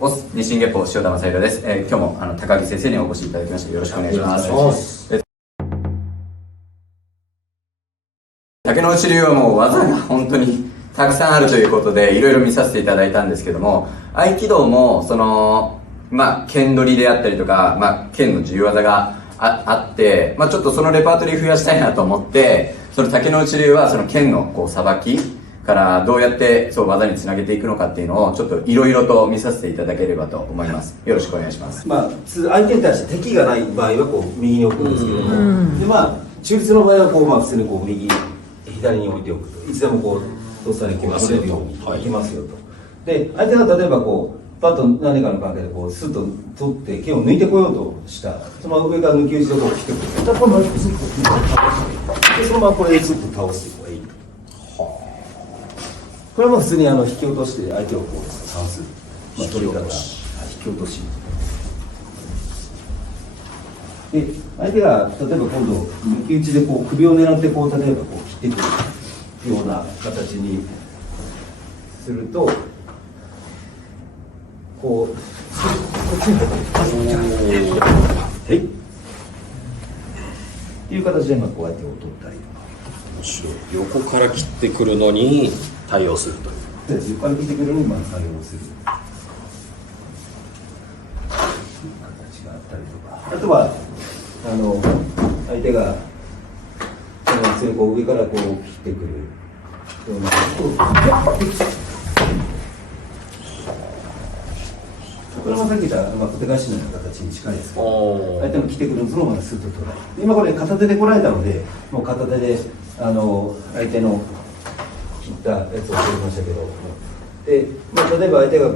オス日進月歩塩田正宏です。今日も高木先生にお越しいただきましてよろしくお願いします。竹之内流はもう技が本当にたくさんあるということでいろいろ見させていただいたんですけども、合気道も剣取りであったりとか、剣の自由技があって、ちょっとそのレパートリー増やしたいなと思って、その竹之内流はその剣のさばきからどうやって技につなげていくのかっていうのをちょっといろいろと見させていただければと思います。よろしくお願いします。相手に対して敵がない場合は右に置くんですけども、で中立の場合は普通に右左に置いておくと、いつでもとっさに決まれるようにいきますよと。で相手が例えばパッと何かの関係でスッと取って剣を抜いてこようとしたら、その上から抜き打ちで来てくる。だからこのままスッと倒して、でそのままこれでスッと倒していけばいいと。これは普通に引き落として相手を倒す、取り方、引き落とし。で相手が例えば今度抜き打ちで首を狙って例えば切ってくるような形にすると、こっちにはいっていう形で相手を取ったりとか。横から切ってくるのに対応するという。横から切ってくるのに対応する形があったりとか、あとは相手が普通に上から切ってくるようなこれもさっき言った小手返しのような形に近いですけど、相手の切ってくるのそのままスッと取られる。今これ片手で来られたので、もう片手で相手の切ったやつを取りましたけど、で、例えば相手が上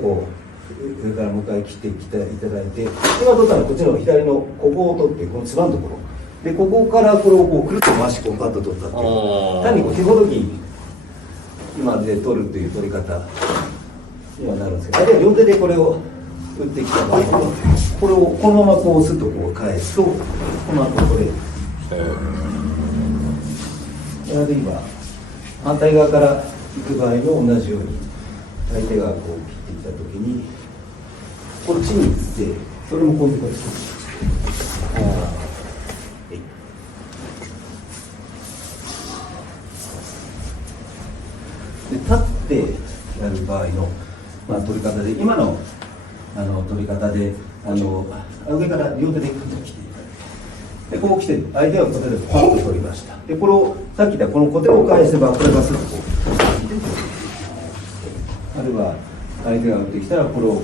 から迎え切っていただいて、今取ったのはこっちの左のここを取って、このつばのところで、ここからこれをくるっと回してパッと取ったっていう、単に手ほどき今で取るという取り方にはなるんですけど、相手が両手でこれを打ってきた場合、これをこのままスッと返すと、この後これあるいは反対側から行く場合も同じように、相手が切っていった時にこっちに行って、それもこういう形です。で立ってやる場合の、取り方で、今の取り方で上から両手でグッと切っていただいて、でこう来て相手は例えばパッと取りました。でこれをさっき言ったこの小手を返せばこれがすぐあるいは相手が打ってきたらこれを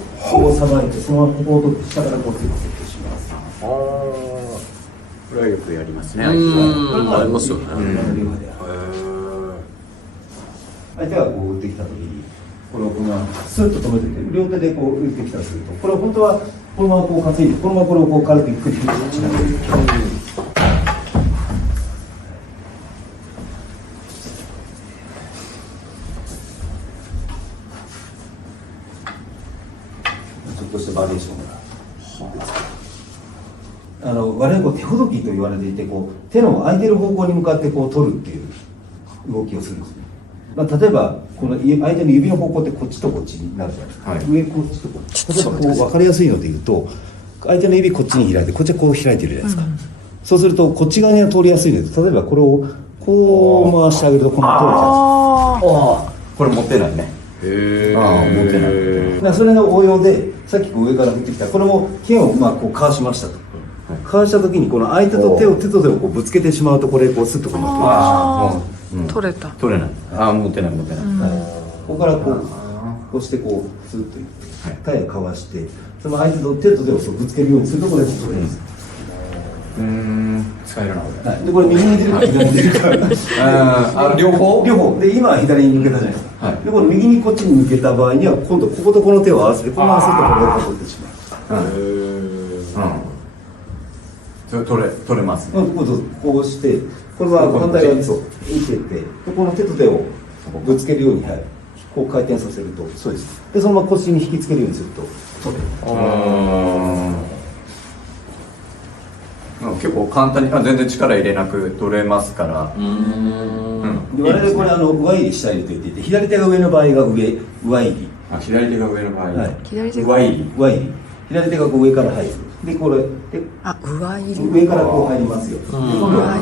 さばいて、そのままここを取って下からセットします。これはよくやりますね。ありますよね。相手が打ってきた時にこれをスッと止めてて、両手で打ってきたりすると、これは本当はこのまま担いで、このままこれを軽くゆっくりしなきゃいけない。ちょっとしたバリエーションが我々手ほどきと言われていて、手の空いてる方向に向かって取るっていう動きをするんですね。例えばこの相手の指の方向ってこっちとこっちになるじゃないですか、はい、上こっちとこっち。例えば分かりやすいので言うと、相手の指こっちに開いて、こっちは開いてるじゃないですか、そうするとこっち側には通りやすいので、例えばこれを回してあげるとこの通るじゃないですか。これ持ってないね。持ってない。それの応用で、さっき上から振ってきたこれも剣をかわしましたと、かわした時にこの相手と手と手をぶつけてしまうと、これスッと取れた。取れない。持ってない。ここからこうしてスーッといって、手をかわして、その相手と手と手をぶつけるようにするところで取れるんです。使えるなこれ。でこれ右に出るか左に出るか。両方で今は左に抜けたじゃないですか。でこれ右にこっちに抜けた場合には、今度こことこの手を合わせて、このままスッとこれが取ってしまう。取れますね。こうして、これは反対側に受けて、この手と手をぶつけるように、回転させると、そうです。でそのまま腰に引きつけるようにすると取れる。結構簡単に全然力入れなく取れますから。我々これ上入り下入りと言っていて、左手が上の場合が上入り、あ、左手が上の場合。はい、左手上入り。上入り。左手がこう上から入る。で、これ、であ、上入り。上からこう入りますよ。で、今度は、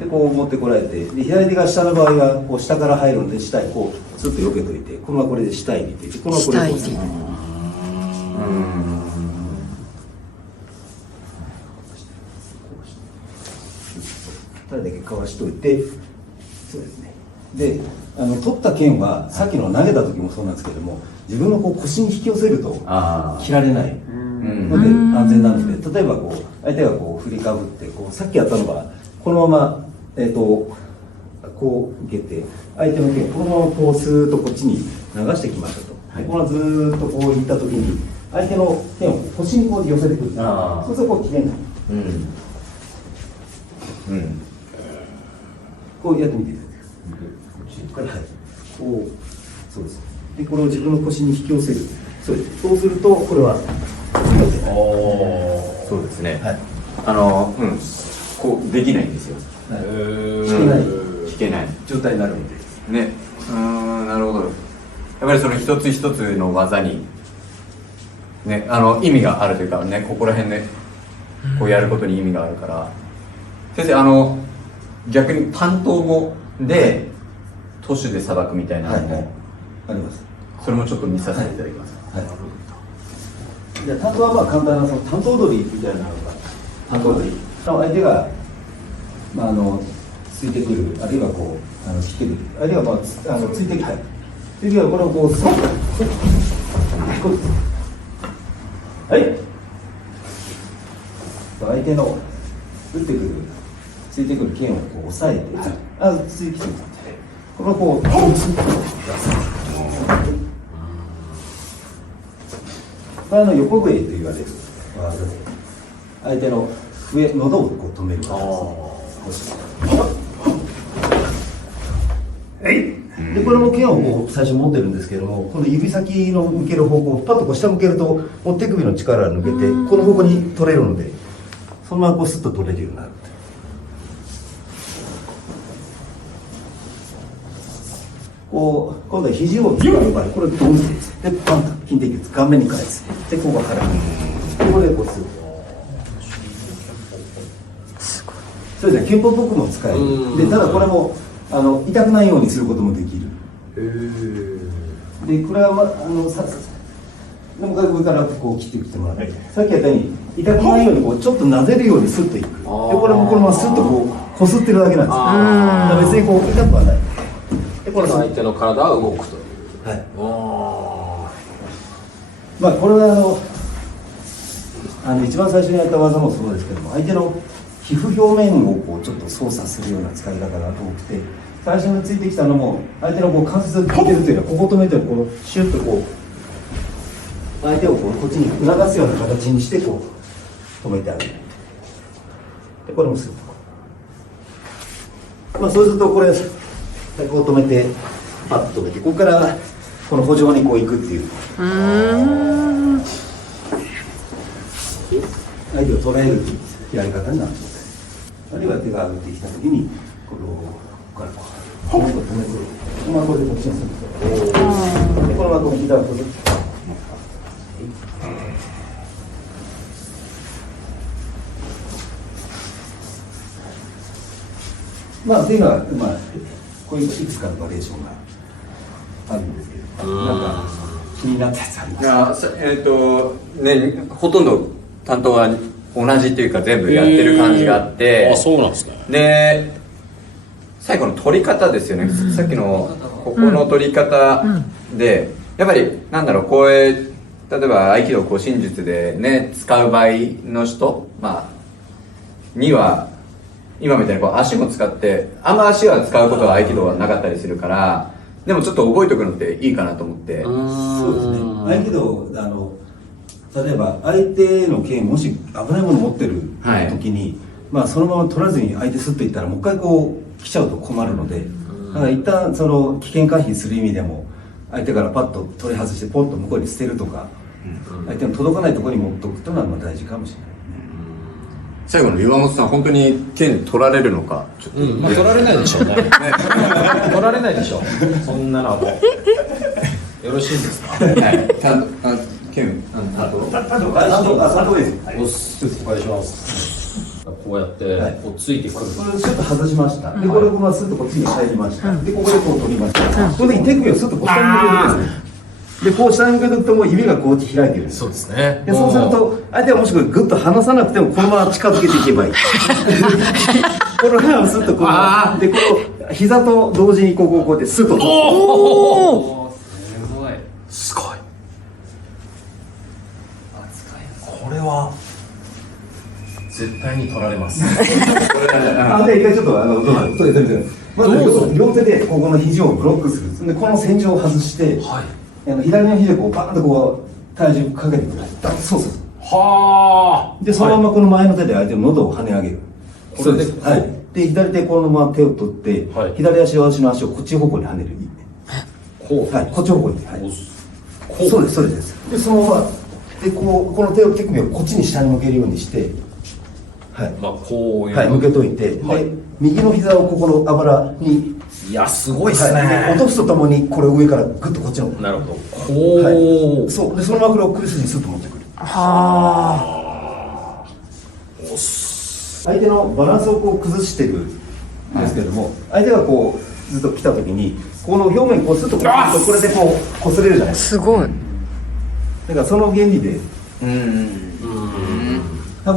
で、こう持ってこられて、で、左手が下の場合は、こう下から入るので、下にこう、ちょっと避けといて、このままこれで下入りって、このままこれでこう下入り種だけかわしといて、そうですね。で、取った剣は、さっきの投げた時もそうなんですけども、自分のこう腰に引き寄せると切られないので安全なので、例えばこう相手がこう振りかぶってこうさっきやったのはこのままこう受けて相手の剣をこのままこうスーッとこっちに流してきましたと、はい、このままずーっとこういった時に相手の剣を腰にこう寄せてくる。そうするとこう切れない。こうやってみてください。はい。こうそうです。でこれを自分の腰に引き寄せる。そうです。そうするとこれはそうですね。はい。こうできないんですよ。はい、引けない状態になるので。ね。なるほど。やっぱりその一つ一つの技にね、意味があるというかね、ここら辺でこうやることに意味があるから。先生、逆に担当語で都市で裁くみたいなのもあります。それもちょっと見させていただきます。はい。じゃあ担当はまあ簡単なその担当踊りみたいなのが担当踊り。相手がついてくる、あるいはこう切ってくる、あるいはついてきて、はい。次はこれをこうはい。相手の打ってくるついてくる剣をこう押さえて、ついてきてこれをこうこれは横笛と言われる技で相手の喉をこう止める技です。でこれも剣をこう最初持ってるんですけれども、この指先の向ける方向をパッとこう下向けるともう手首の力が抜けてこの方向に取れるので、そのままこうスッと取れるようになる。こう今度は肘を使う場合、これドンでパンと筋的血顔面に返す。でここからここでこうする。それで拳法っぽくも使える。でただこれも痛くないようにすることもできる。でこれはでも上からこう切っていってもらって、さっきやったように痛くないようにこうちょっとなでるようにスッといく。でこれもこのままスッとこうこすってるだけなんです。だから別にこう痛くはない。でこれ相手の体は動くという。はい。まあこれは一番最初にやった技もそうですけども、相手の皮膚表面をこうちょっと操作するような使い方が多くて、最初についてきたのも相手のこう関節を止めるというのは、ここを止めてこのシュッとこう相手をこっちに促すような形にしてこう止めてあげる。でこれもすると、そうするとこれこう止めてパッと止めて、ここからこの補助にこう行くっていう。相手を捉えるやり方になるので、あるいは手が上がってきたときにここからこう止めて、このままこれでこっちにすると、でこのままこう膝をこうっていうのはこういういくつかのバリエーションがあるんですけど、なんか気になったやつありますか？ね、ほとんど担当は同じというか全部やってる感じがあって、そうなんですね。で最後の取り方ですよね、さっきのここの取り方で、やっぱりなんだろう、こう例えば合気道護身術でね使う場合の人、には今みたいにこう足も使って、あんま足は使うことは合気道はなかったりするから、でもちょっと覚えておくのっていいかなと思って。そうですね。合気道例えば相手の剣もし危ないもの持ってる時に、そのまま取らずに相手スッといったらもう一回こう来ちゃうと困るので、だから一旦その危険回避する意味でも相手からパッと取り外してポンと向こうに捨てるとか、相手の届かないところに持っておくというのは大事かもしれない。最後の岩本さん、本当に剣取られるのか、ちょっと、取られないでしょうね。取られないでしょう。そんなのはもう。よろしいんですか？はい担当兼担当担当です。お願いします。こうやってこうついてくる。これちょっと外しました。でこれスッとこっちに入りました。でここでこう取りました。その時手首をスッとこう下に向けてください。でこう下に向けておくともう指がこう開いてるんです。そうですね。でそうすると相手はもしくはグッと離さなくてもこのまま近づけていけばいい。この歯をスッとこうでこの膝と同時にこうやってスッと。おお。すごい。これは絶対に取られます。で一回ちょっとどうなんですか。まず両手でここの肘をブロックする。でこの線上を外して、左の肘でこうバーンとこう体重かけてください。そう。はあ。でそのままこの前の手で相手の喉を跳ね上げる。そうです。はい。で左手このまま手を取って、左足の足をこっち方向に跳ねる。はい、こっち方向に。はい。そうです。でそのままでこの手首をこっちに下に向けるようにして、はい。まあこういう。はい、向けといて、で右の膝をここのあばらに。いやすごいですね。落とすとともにこれを上からグッとこっちの。なるほど。こう。そうでそのままこれを首筋にスッと持ってくる。はあ。相手のバランスをこう崩してるんですけども、相手がこうずっと来た時にこの表面こうスッとこれでこう擦れるじゃないですか。すごい。だからその原理で、こ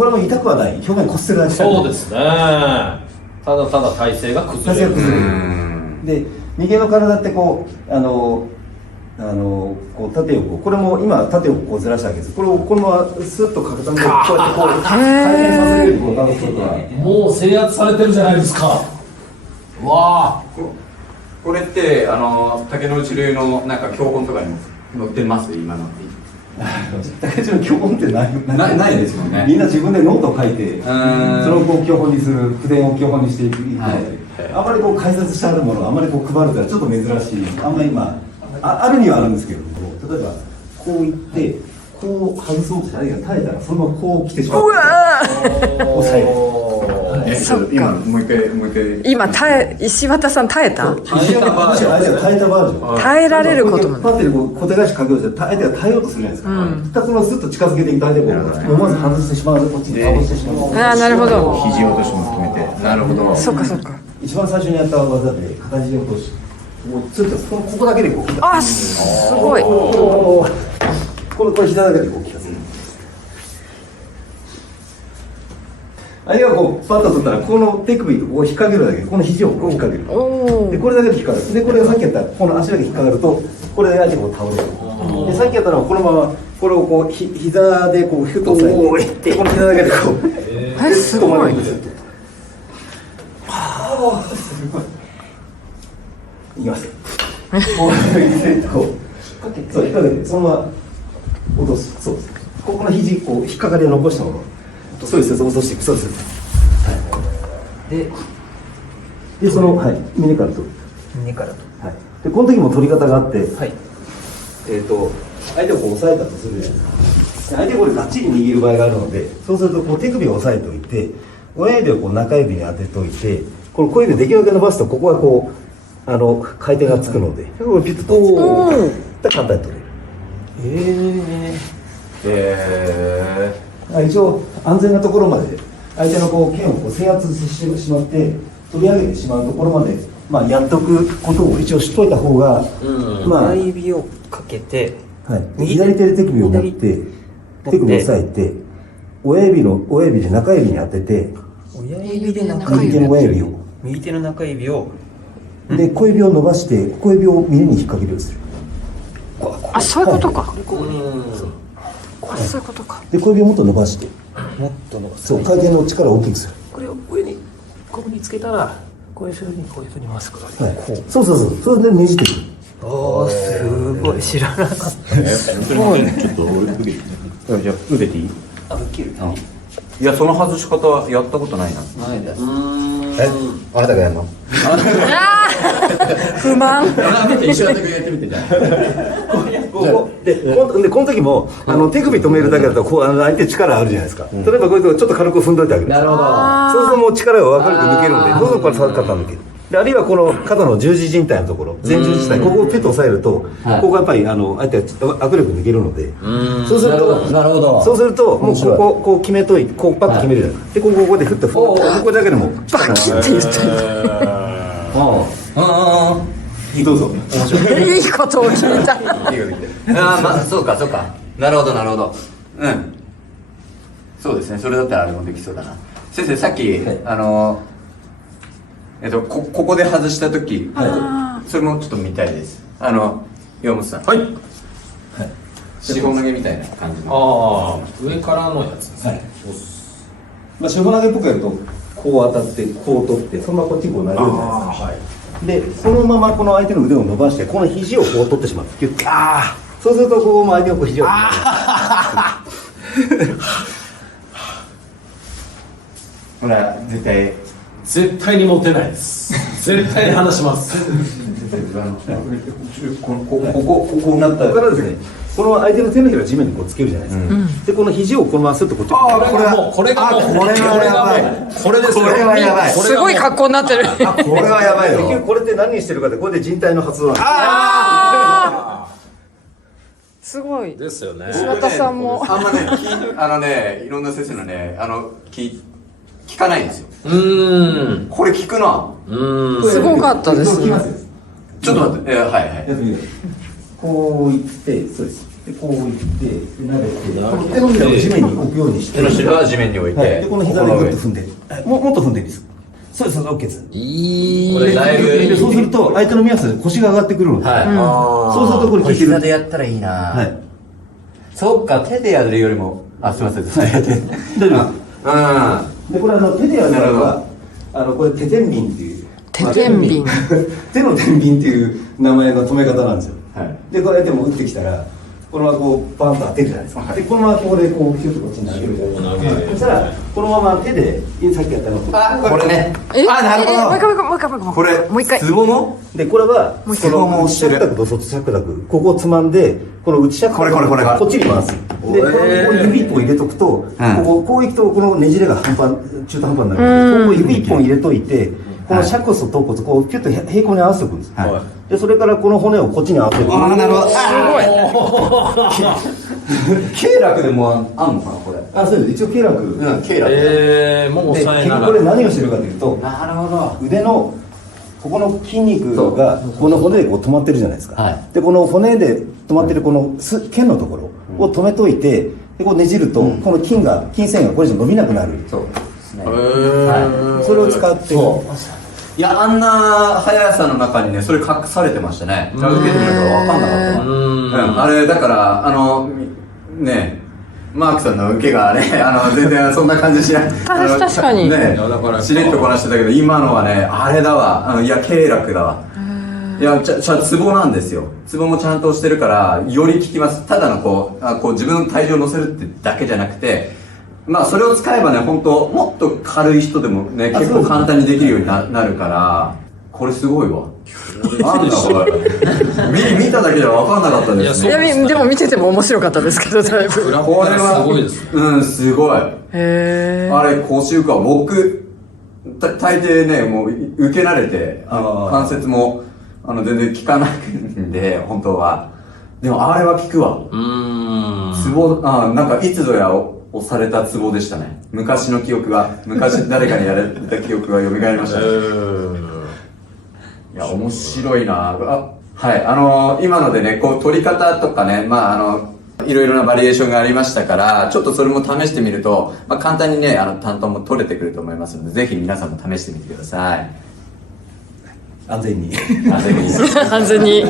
れも痛くはない、表面こすられてる。そうですね。ただただ体勢が崩れる。で右の体ってこうこう縦横、これも今縦横こうずらしたわけです。これをこのままスッとかけたのでこうやってこう回転させるようにこう倒すことはもう制圧されてるじゃないですか。わあ。これって竹野内流のなんか教本とかにも載ってます今の。竹内の教本ってないですよね。みんな自分でノートを書いてそれをこう教本にする、筆を教本にしていくので、あまりこう解説してあるものをあまりこう配るからちょっと珍しい。あんまりあるにはあるんですけれども、例えばこういってこう外そうとして相手が耐えたらそのままこう来てしまう。抑える。今もう一回今石渡さん耐えた？相手が耐えたバージョン。耐えられることもパッてこう小手返しかけようとして相手が耐えようとするじゃないですか。そのスッと近づけていくと相手が思わず外してしまう、こっちに倒してしまう。なるほど。肘落としも含めて。なるほど。そっか。一番最初にやった技で形で落とし、もうちょっとここだけでこう。すごい。これ膝だけでこう効かせる。相手がこうパッと取ったらこの手首をこう引っ掛けるだけでこの肘をこう引っ掛ける。でこれだけで引っ掛かる。でこれがさっきやったこの足だけ引っ掛かるとこれで相手がこう倒れる。でさっきやったのはこのままこれをこう膝でこうヒュッと押さえてこの膝だけでこうすごい。いきます。こうそう引っ掛けてそのまま落とす。そうです。ここの肘こう引っ掛かりを残したまま。そうです。落としていく。そうです。でその胸から取る。胸からと。はい。でこの時も取り方があって、相手をこう押さえたとするじゃないですか。相手これがっちり握る場合があるので、そうするとこう手首を押さえておいて、親指をこう中指に当てておいて、この小指をできるだけ伸ばすとここはこう回転がつくので、これピュッと取って簡単に取れる。一応安全なところまで相手のこう剣をこう制圧してしまって取り上げてしまうところまで、やっとくことを一応知っといた方が、親指をかけて、左手で手首を持って手首を押さえて親指で中指に当てて親指で右手の親指を右手の中指をで小指を伸ばして小指を耳に引っ掛けるようにする。そういうことか。そういうことか。で小指をもっと伸ばしてもっと伸ばす。そう回転の力を大きくする。これを上にここにつけたらこういうふうに回すから。そうそれでねじってくる。すごい知らなかった。ちょっとじゃあ腕でいい？いやその外し方はやったことないな。あなたがやるの？不満。石渡君やってみてじゃでこの時も手首止めるだけだとこう相手力あるじゃないですか。例えばこういうとちょっと軽く踏んどいてあげる。なるほど。そうするともう力が分かると抜けるんで、どうぞこれ簡単抜ける。であるいはこの肩の十字靭帯のところ、前十字靭帯、ここをピュッと押さえると、ここがやっぱり相手は握力抜けるので、そうすると、なるほど。そうすると、もうここ、こう決めといて、こうパッと決めるじゃない。で、ここでふっと、ここだけでも、バキって言ってどうぞ。る。いいことを聞いた。そうかそうか。なるほどなるほど。うん。そうですね。それだったらあれもできそうだな。先生さっき、ここで外した時、それもちょっと見たいです。岩本さん。はい。しぼ投げみたいな感じの。ああ、上からのやつですね。まあ、しょぼ投げっぽくやると、こう当たって、こう取って、そのままこっちにこう投げるじゃないですか。はい。で、そのままこの相手の腕を伸ばして、この肘をこう取ってしまう。キュッて。そうすると、こう相手のこう肘を。ほら、絶対にモテないです。絶対に話します。こうなったからですね、この相手の手のひらを地面にこうつけるじゃないですか。で、この肘をこのまますっとこっち。これがもう、これですよ。これはやばい。すごい格好になってる。これはやばい結局よ。これって何にしてるかって、これで人体の発動なんです。すごい。ですよね。柴田さんも。あんまね、いろんな先生のね、聞かないんですよ。これ聞くな。すごかったですね。ちょっと待って、はいはい。やってみる。こういって、そうです。で、こういって、で、投げて、この手のひらを地面に置くようにして、手のひらは地面に置いはい、て、で、この膝でグッと踏んで、もっと踏んでいいです。そうです、OK です。これだいで、ぶ。そうすると、相手の目安で腰が上がってくるので、そうするとこれ効いてる。膝でやったらいいな。はい。そっか、手でやるよりも、すみません、大丈夫です。で、これ手でやるのは、これ手天秤っていう。手天秤。手の天秤っていう名前の止め方なんですよ。はい。で、これでも打ってきたら、このままこう、バンと当てるじゃないですか。で、このままここでこう、ヒュッとこっちに投げるじゃないですか。そしたら、このまま手で、さっきやったの。これね。なるほど。もう一回、もう一回、これ、もう一回。ツボもで、これは、ツボも押してる。内尺と外尺卓、ここをつまんで、この内尺これこっちに回す。で、ここに指一本入れとくと、こういくと、このねじれが中途半端になるので、ここ指一本入れといて、この尺骨と頭骨、こう、ピュッと平行に合わせておくんです。で、それからこの骨をこっちに合わせる。なるほど。す経絡でもあんのかな、これ。そうです。一応経絡。経絡。もうで、抑えながら。結局これ何をしてるかというと、なるほど。腕のここの筋肉がこの骨でこう止まってるじゃないですか、はい、でこの骨で止まってるこの腱のところを止めといて、でこうねじると、この筋線がこれ以上伸びなくなる。そうですね。はい、それを使っていや、あんな速さの中にね、それ隠されてましたね。受けてみると分かんなかった。あれだからね、マークさんの受けがね、全然そんな感じしない。確かに。ね、しれっとこなしてたけど、今のはね、あれだわ。いや、経絡だわ。いや、ツボなんですよ。ツボもちゃんとしてるから、より効きます。ただのこう自分の体重を乗せるってだけじゃなくて、まあ、それを使えばね、本当もっと軽い人でもね、結構簡単にできるようになるから、これすごいわ。なんだこれ。見ただけでは分かんなかったですね。いや、でも見てても面白かったですけど、だいぶ。これは、すごいです。すごい。へー。あれ、腰浮かぶ。僕、大抵ね、もう、受け慣れて、関節も、全然効かないんで、本当は。でも、あれは効くわ。ツボ、なんか、いつぞや押されたツボでしたね。昔誰かにやられた記憶が蘇りましたね。いや、面白いな。はい、今のでね、こう、取り方とかね、まあ、いろいろなバリエーションがありましたから、ちょっとそれも試してみると、まあ、簡単にね、担当も取れてくると思いますので、ぜひ皆さんも試してみてください。安全に安全に。安全に。